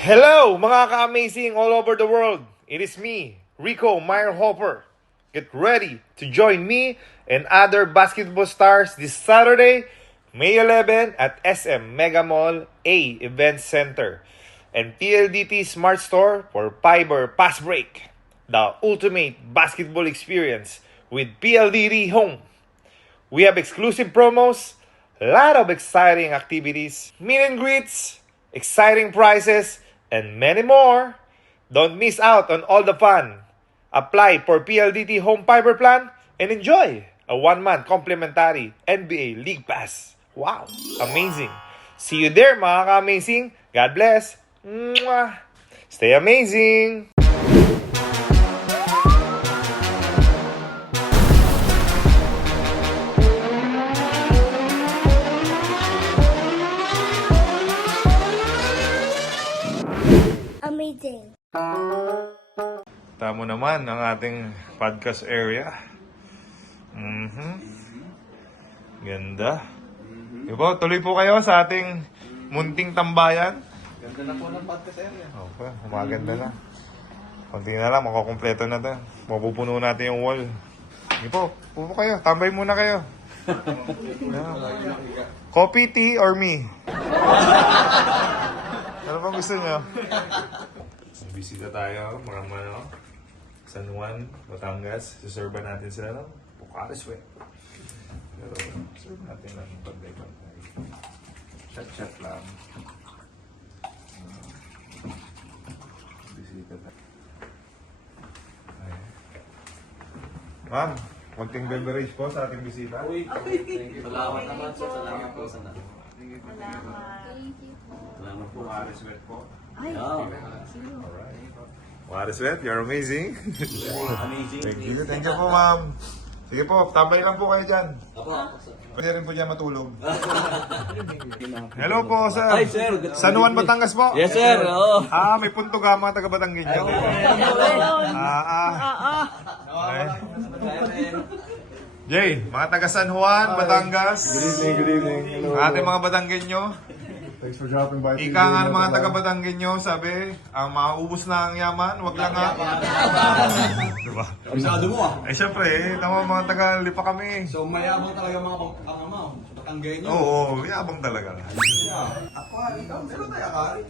Hello mga ka-amazing all over the world. It is me, Rico Meyerhofer. Get ready to join me and other basketball stars this Saturday, May 11 at SM Mega Mall A Event Center and PLDT Smart Store for Fiber Pass Break, the ultimate basketball experience with PLDT Home. We have exclusive promos, lot of exciting activities, meet and greets, exciting prizes, and many more. Don't miss out on all the fun. Apply for PLDT Home Fiber Plan and enjoy a 1-month complimentary NBA League Pass. Wow, amazing. See you there mga ka-amazing. God bless. Mwah. Stay amazing. Amazing. Tamo naman ang ating podcast area. Ganda. Diba, tuloy po kayo sa ating munting tambayan. Ganda na po ng podcast area. Okay, umaganda na. Konti na lang, makakompleto na to. Mapupuno natin yung wall. Sige po, pupo kayo. Tambay muna kayo. Coffee, tea, or me? Ano bang gusto nyo? Bisita tayo, mga San Juan, Batangas. Suserban natin sila ng Bucharest Sweat. Pero serve natin lang yung pagday-pagday. Chat-chat lang. Bisita tayo. Ma'am, konting beverage po sa ating bisita. Salamat naman sir. Salamat po sa natin. Salamat po. Bucharest Sweat po. Alright. Bucharest Sweat, you're amazing. Amazing. Thank you po ma'am. Sige po, tambay lang po kayo dyan. Apo. Pwede rin po dyan matulog. Hello po, sir. Hi, sir. San Juan, Batangas po? Yes sir. Oo. May punto ka mga taga-Batanggin dyan. Okay. Jay, mga taga San Juan, Batangas. Good evening. Hello. Ating mga Batanggenyo. Thanks for dropping by. Ika nga ng mga taga Batanggenyo, sabi, ang maubos na ang yaman, wag lang nga. Diba? Kabisado mo ah. Syempre, tama mga taga Lipa kami. So mayabang talaga mga pangama. Batanggay niyo. Oo, yabang talaga. Ako, ikaw. Meron tayo akari.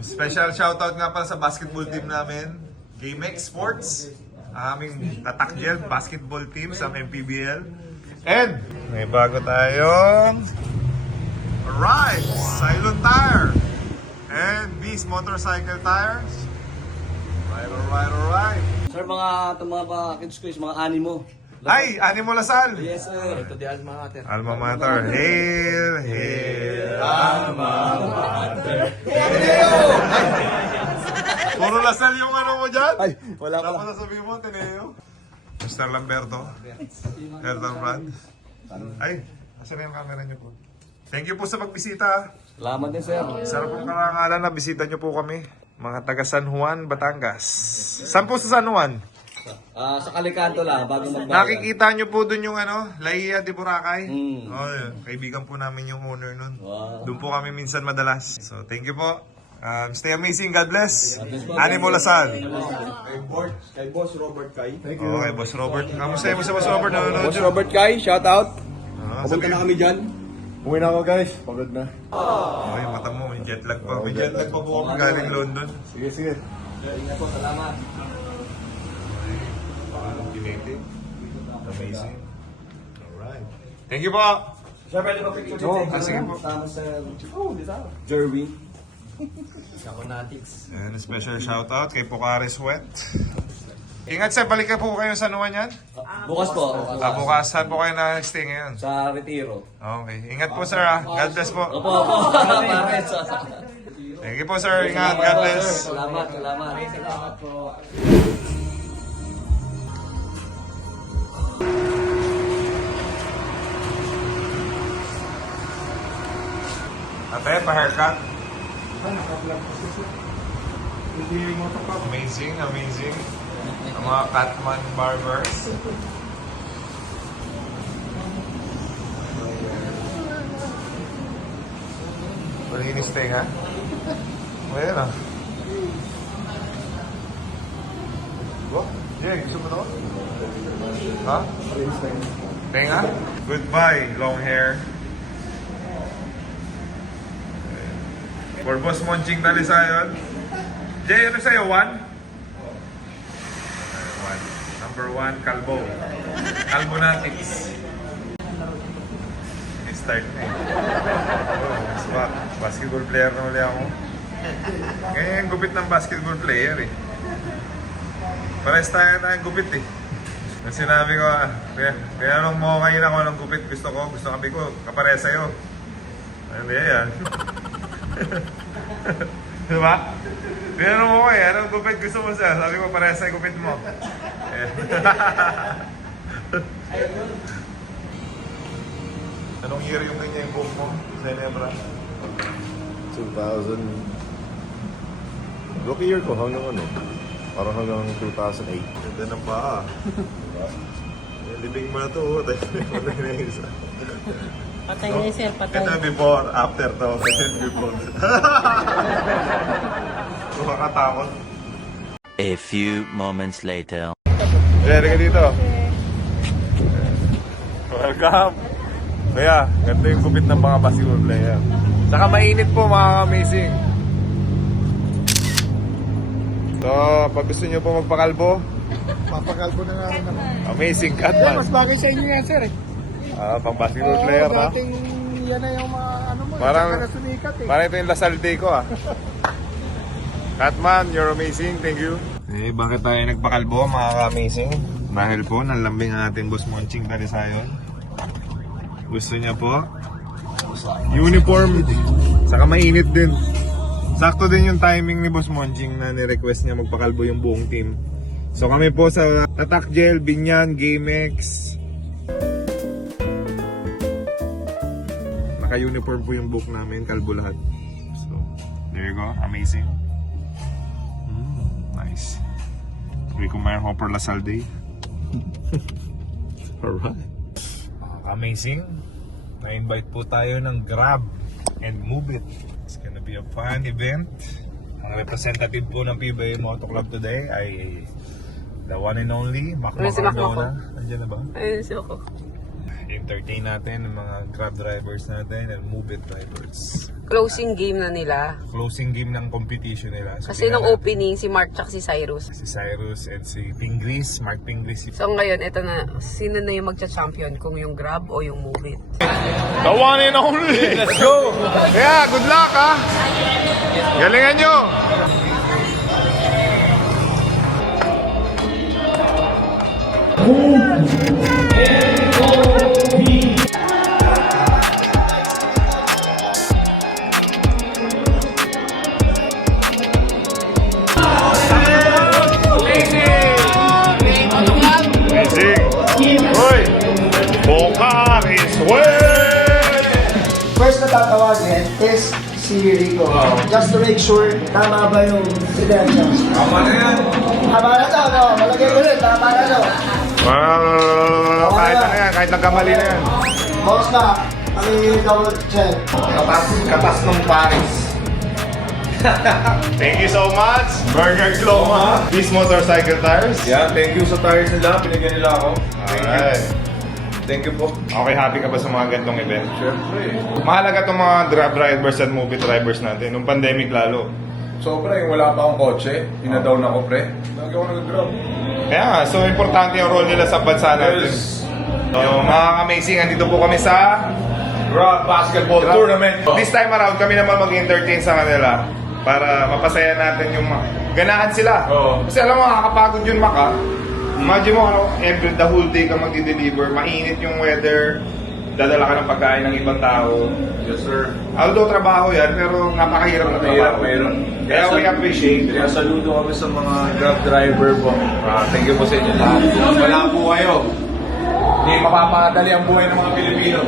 Special shoutout nga pala sa basketball team namin, GameX Sports, ang aming tatak gel basketball team sa MPBL. And may bago tayong Cylon Tire and Beast Motorcycle Tires. Alright. Sir, itong mga kids ko is mga animo. Ay, Animo Lasal. Yes sir. Ito di alma mater. Alma Mater. Hail, Alma Mater. Puro Lasal yung ano mo dyan? Ay, wala pa. Tapos sasabihin mo, Tineo. Mr. Lamberto. Elton Brad. Ay, asan na yung camera niyo po? Thank you po sa pagbisita. Salamat din sir. Sarap pong karangalan na bisita niyo po kami. Mga taga San Juan, Batangas. Saan po sa San Juan? Sa Kalikanto lang, bago magbayan. Nakikita niyo po dun yung Laia de Boracay. Mm. Oh, yun. Kaibigan po namin yung owner nun. Wow. Doon po kami minsan madalas. So, thank you po. Stay amazing. God bless. bless po. Animo Lasal. Kay Boss Robert Kai. Okay, Boss Robert. Kamusta mo sa Boss Robert? Nanonood Boss yun? Robert Kai, shout out. Pupunta Sabi- na kami dyan. Uwi na ako guys. Pagod na. Okay, mata mo. May jet lag pa. May jet lag pa po ako galing London. Sige. Ingat po, salamat. Kinetic. Amazing. Alright. Thank you po. Sir, pwede ba picture sige po. Tama sa... Jerwin. Sakonatics. And a special shoutout kay Pocare Sweat. Ingat sa balik ka po kayo sa Nuwan yan. Bukas po. Bukas, saan po kayo na-stay ngayon? Sa Retiro. Okay. Ingat po sir ha. God bless po. Opo. Pares. Thank you po sir. Ingat. God bless. Salamat. Salamat po. Ate, pa-haircut. Amazing. Ang mga Catman Barbers. Malinis tayo nga. Ayan ah. Oh, Jay, gusto mo to? Ha? Tenga? Goodbye, long hair. For Boss Monching Talisayon. Jay, ano sa'yo? 1? Number 1, Kalbo. Kalbonatics. Start na eh. Oh, mas basketball player na uli ako. Ganyan yung gupit ng basketball player eh. Pares tayo gupit eh. Nung sinabi ko, kaya nung mo ngayon ako ng gupit, gusto kami ko, kapares sa'yo. Ano yan? Diba? Tinanong mo ko eh, anong gupit gusto mo siya? Sabi ko, pares sa'yo gupit mo. Anong year yung ganyan yung book mo, Zenebra? 2000. Rookie year ko hanggang ano? Parang hanggang 2008. Ganda ng paa. Libing mo na to, patay na yung isa. Patay na yung sir, patay. Ito before, after to. Before. Nakakatakot. A few moments later. Ready ka dito? Welcome! Kaya, ganda yung gupit ng mga basketball player. Saka mainit po mga amazing. So, pag gusto nyo po magpakalbo, Papakalbo na nga rin ako. amazing cut man. Mas bagay sa inyo yan, sir eh. Pang basketball player ha. Dating yan na yung mga ano mo. Parang, yung sumikat eh. parang ito yung Lasal Day ko ah. Catman, you're amazing. Thank you. Eh, bakit tayo nagpakalbo mga amazing? Dahil po, nalambing ang ating Boss Monching Talisayon. Gusto niya po uniform, saka mainit din. Sakto din yung timing ni Boss Monching na ni-request niya magpakalbo yung buong team. So kami po sa Tatak Gel, Binyan, GameX. Naka-uniform po yung book namin, kalbo lahat. So, there you go, amazing. Nice. Rico Mayer Hopper Lasal Day. Alright. Amazing. Na-invite po tayo ng Grab and Move It. It's gonna be a fun event. Ang representative po ng PBA Moto Club today ay the one and only Mac Ayun si Mac Cardona. Nandiyan na ba? Ayun siya ko. Entertain natin ang mga Grab drivers natin and Move It drivers. Closing game na nila. Closing game ng competition nila. So, Kasi nung tingnan natin opening, si Mark tsaka si Cyrus. si Cyrus and si Pingris, Mark Pingris. So ngayon, ito na. Sino na yung magcha-champion? Kung yung Grab o yung Move It? The one and only! Let's go! Yeah, good luck ha! Galingan nyo! Amazing! Hoy! Bocaris way! First na tatawagin is si Rico. Just to make sure tama ba yung credentials. Tama na yan! Tama na to, no? Malagay ko rin, tama na to. Kahit na yan, kahit nagkamali na yan. Boss na, kami double check. Katas ng Paris. Thank you so much, Burger Gloma. These motorcycle tires. Yeah, thank you sa tires nila. Pinigyan nila ako. Alright. Thank you po. Okay, happy ka ba sa mga gantong event? Siyempre. Mahalaga itong mga Grab drivers at movie drivers natin. Nung pandemic lalo. Sobra yung wala pa akong kotse. Inadown ako pre. Lagi ako nag-grab. Kaya nga, so importante yung role nila sa bansa natin. So, mga amazing, andito po kami sa Grab Basketball Tournament. This time around, kami naman mag-entertain sa kanila para mapasaya natin yung ganahan sila. Oo. Kasi alam mo, nakakapagod yun, Maka. Imagine mo, the whole day ka magdi-deliver, mainit yung weather, dadala ka ng pagkain ng ibang tao. Yes sir. Although trabaho yan, pero napakahirap na trabaho. Meron. Kaya we appreciate it. Kaya saludo kami sa mga Grab driver po. Thank you po sa inyo lahat. Wala po kayo. Hindi mapapadali ang buhay ng mga Pilipino.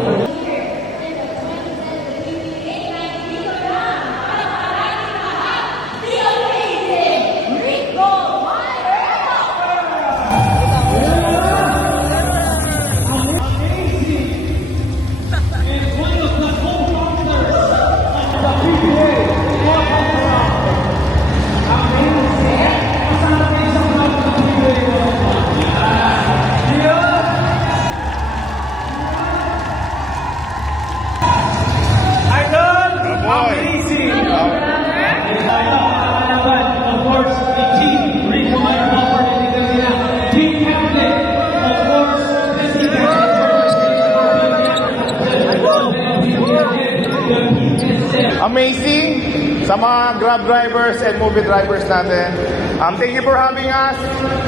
Amazing sa mga Grab drivers and movie drivers natin. Thank you for having us.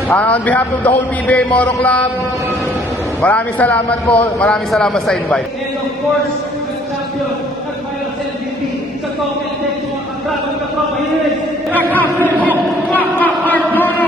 On behalf of the whole PBA Moto Club, maraming salamat po. Maraming salamat sa invite. And of course, the champion at final MVP sa top 10 mga kagrado ng katropa is Kakaslipo Papa Ardona!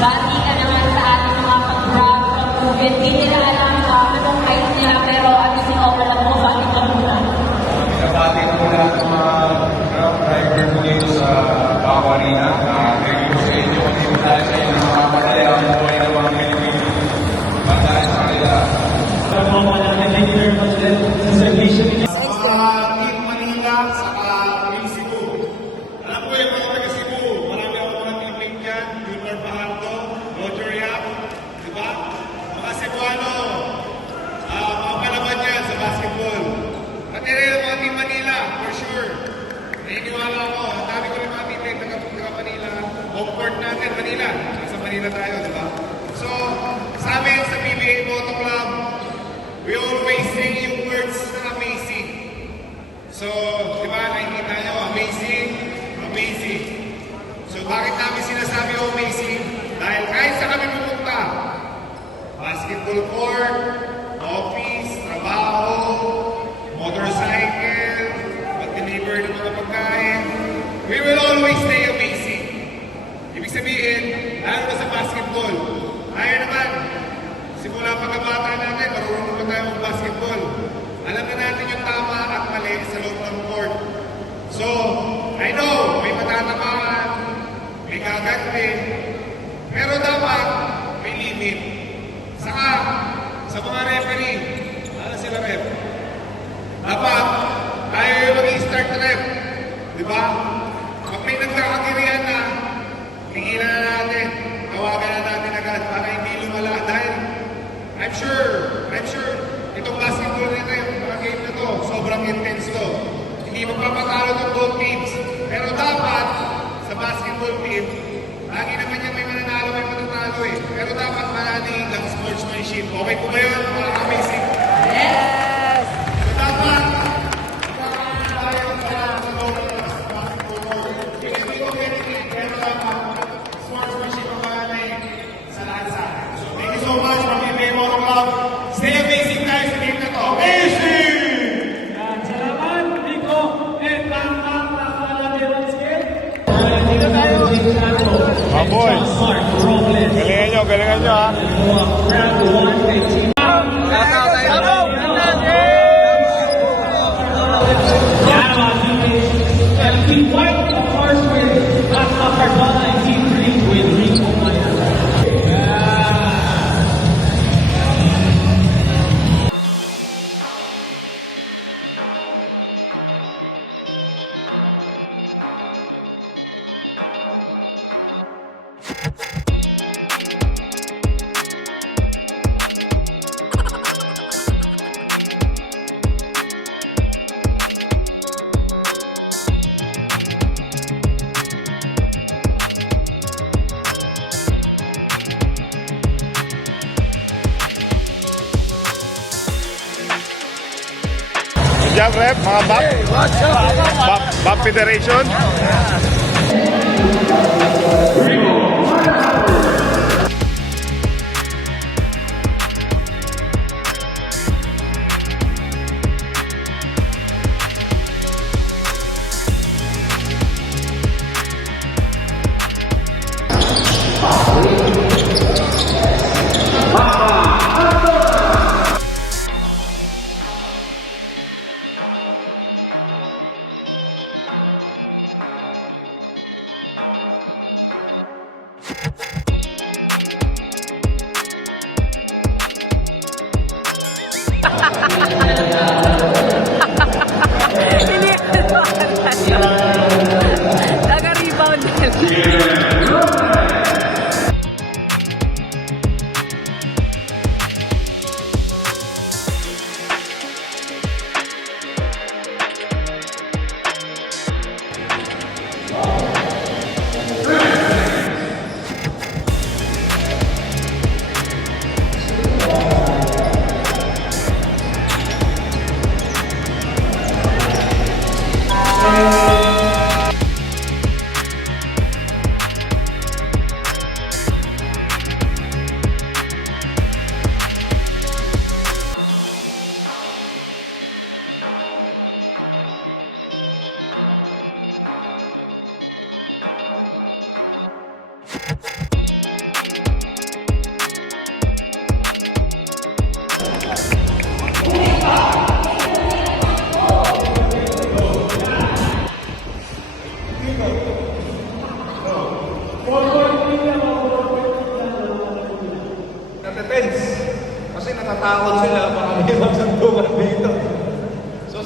Bati ka naman sa ating mga pag-grab sa COVID. Hindi nila alam anong height nila, pero at least ikaw alam mo, bakit ka muna? Kapatid ko na ang mga grab driver ko dito sa Baco Arena. Thank you sa inyo. Hindi tayo sa inyo makapadali ang buhay ng mga Pilipino. Dahil sa kanila. Thank you very much din sa servisyo niya. Team Manila, saka Team Cebu. Alam ko yung mga taga Cebu, marami ako mga teammate dyan, Junior Bahardo, Roger Yap, di ba? Mga Cebuano, mga palaban yan sa basketball. Pati rin ang mga Team Manila, for sure. Naniniwala ako, ang dami ko rin mga teammate taga Manila. Home court natin, Manila. Nasa Manila tayo, di ba? So, sa amin sa PBA Moto Club, we always say yung words na amazing. So, di ba, nakikita nyo, amazing, amazing. So, bakit namin sinasabi amazing? Dahil kahit sa kami pupunta, basketball court, office, trabaho, motorcycle, mag-deliver ng mga pagkain, we will always stay amazing. Ibig sabihin, lalo na sa basketball, tayo naman, simula pagkabata natin, marunong na tayo mag-basketball. Alam na natin yung tama at mali sa loob ng court. So, I know, may matatamaan, may gaganti, pero dapat may limit. Saka, sa mga referee, ano sila ref? Dapat, tayo yung mag-i-start na ref. Di ba? Pag may nagkakagirihan na, tigilan na natin, tawagan na natin agad para hindi lumala. Dahil, I'm sure, itong basketball nito, yung mga game na to, sobrang intense to. Hindi magpapatalo ng both teams. Pero dapat, sa basketball team, lagi naman yung may mananalo, may matatalo eh. Pero dapat mananig ang sportsmanship. Okay po ba yun, mga amazing? Yes! So dapat, magkakaroon tayo sa loob ng basketball court. Hindi ko anything, pero dapat, sportsmanship ang mananig sa lahat sa akin. So thank you so much from PBA Moto Club. Stay amazing tayo sa game na to. Amazing! Yan, salamat, Rico, and dito tayo. Mga boys, galingan nyo ha. We wipe the first with Papa Ardona and Team 3 with Rico Maya. Good job, rep, mga Bap Federation.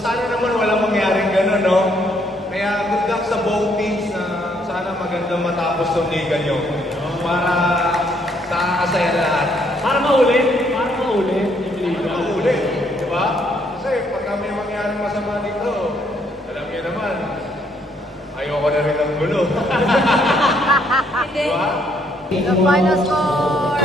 sana naman walang mangyaring gano'n, no? Kaya good luck sa both teams na sana magandang matapos tong liga nyo. Para nakakasaya lahat. Para maulit yung liga. Maulit, di ba? Kasi pagka may mangyaring masama dito, alam niyo naman, ayoko na rin ng gulo. Di ba? The final score!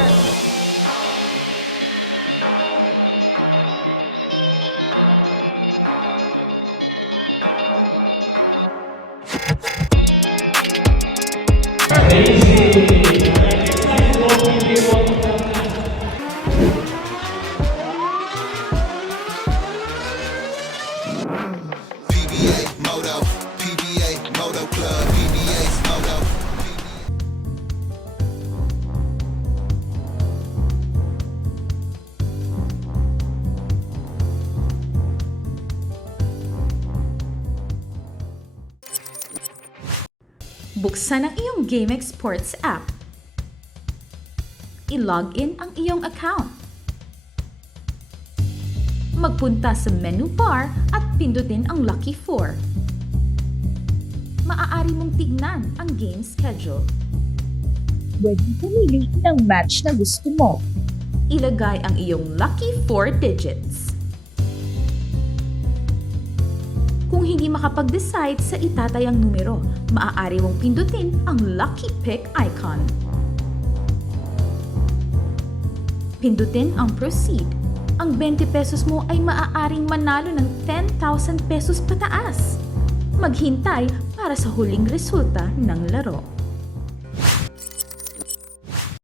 PBA Moto, PBA Moto Club, PBA's Moto. Buksan ang iyong GameX Sports app. I-log in ang iyong account. Magpunta sa menu bar at pindutin ang Lucky 4. Maaari mong tignan ang game schedule. Pwede pumili ng match na gusto mo. Ilagay ang iyong lucky 4 digits. Kung hindi makapag-decide sa itatayang numero, maaari mong pindutin ang lucky pick icon. Pindutin ang proceed. Ang 20 pesos mo ay maaaring manalo ng 10,000 pesos pataas. Maghintay para sa huling resulta ng laro.